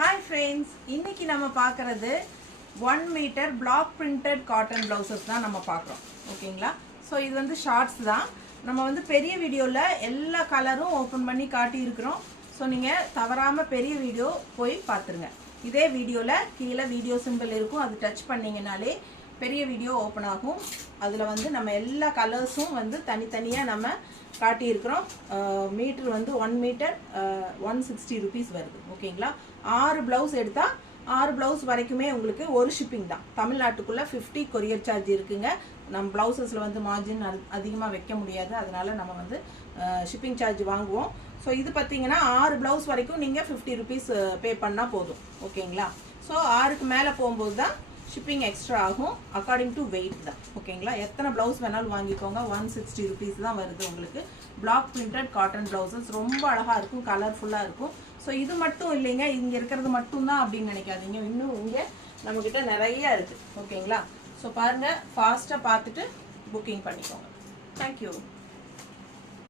Hi friends, இன்னைக்கு நம்ம பார்க்குறது 1 meter black printed cotton blouses தான் நம்ம பார்க்குறோம். ஓகேங்களா? ஸோ இது வந்து ஷார்ட்ஸ் தான். நம்ம வந்து பெரிய வீடியோவில் எல்லா கலரும் ஓப்பன் பண்ணி காட்டியிருக்கிறோம். ஸோ நீங்கள் தவறாமல் பெரிய வீடியோ போய் பார்த்துருங்க. இதே வீடியோவில் கீழே வீடியோ சிம்பிள் இருக்கும், அது டச் பண்ணிங்கனாலே பெரிய வீடியோ ஓப்பன் ஆகும். அதில் வந்து நம்ம எல்லா கலர்ஸும் வந்து தனித்தனியாக நம்ம காட்டியிருக்கிறோம். மீட்டர் வந்து 1 மீட்டர் 160 ருபீஸ் வருது. ஓகேங்களா? 6 ப்ளவுஸ் எடுத்தால் 6 ப்ளவுஸ் வரைக்குமே உங்களுக்கு ஒரு ஷிப்பிங் தான். தமிழ்நாட்டுக்குள்ளே 50 கொரியர் சார்ஜ் இருக்குங்க. நம்ம ப்ளவுசஸில் வந்து மார்ஜின் அதிகமாக வைக்க முடியாது, அதனால் நம்ம வந்து ஷிப்பிங் சார்ஜ் வாங்குவோம். ஸோ இது பார்த்தீங்கன்னா 6 ப்ளவுஸ் வரைக்கும் நீங்கள் 50 ருபீஸ் பே பண்ணால் போதும். ஓகேங்களா? ஸோ 6க்கு மேலே போகும்போது தான் ஷிப்பிங் எக்ஸ்ட்ரா ஆகும். அக்கார்டிங் டு வெயிட் தான். ஓகேங்களா? எத்தனை ப்ளவுஸ் வேணாலும் வாங்கிக்கோங்க. 160 ருபீஸ் தான் வருது உங்களுக்கு. பிளாக் பிரிண்டட் காட்டன் ப்ளவுசஸ் ரொம்ப அழகாக இருக்கும், கலர்ஃபுல்லாக இருக்கும். ஸோ இது மட்டும் இல்லைங்க, இங்கே இருக்கிறது மட்டும்தான் அப்படின்னு நினைக்காதீங்க. இன்னும் இங்கே நம்மக்கிட்ட நிறைய இருக்குது. ஓகேங்களா? ஸோ பாருங்கள், ஃபாஸ்ட்டாக பார்த்துட்டு புக்கிங் பண்ணிக்கோங்க. தேங்க்யூ.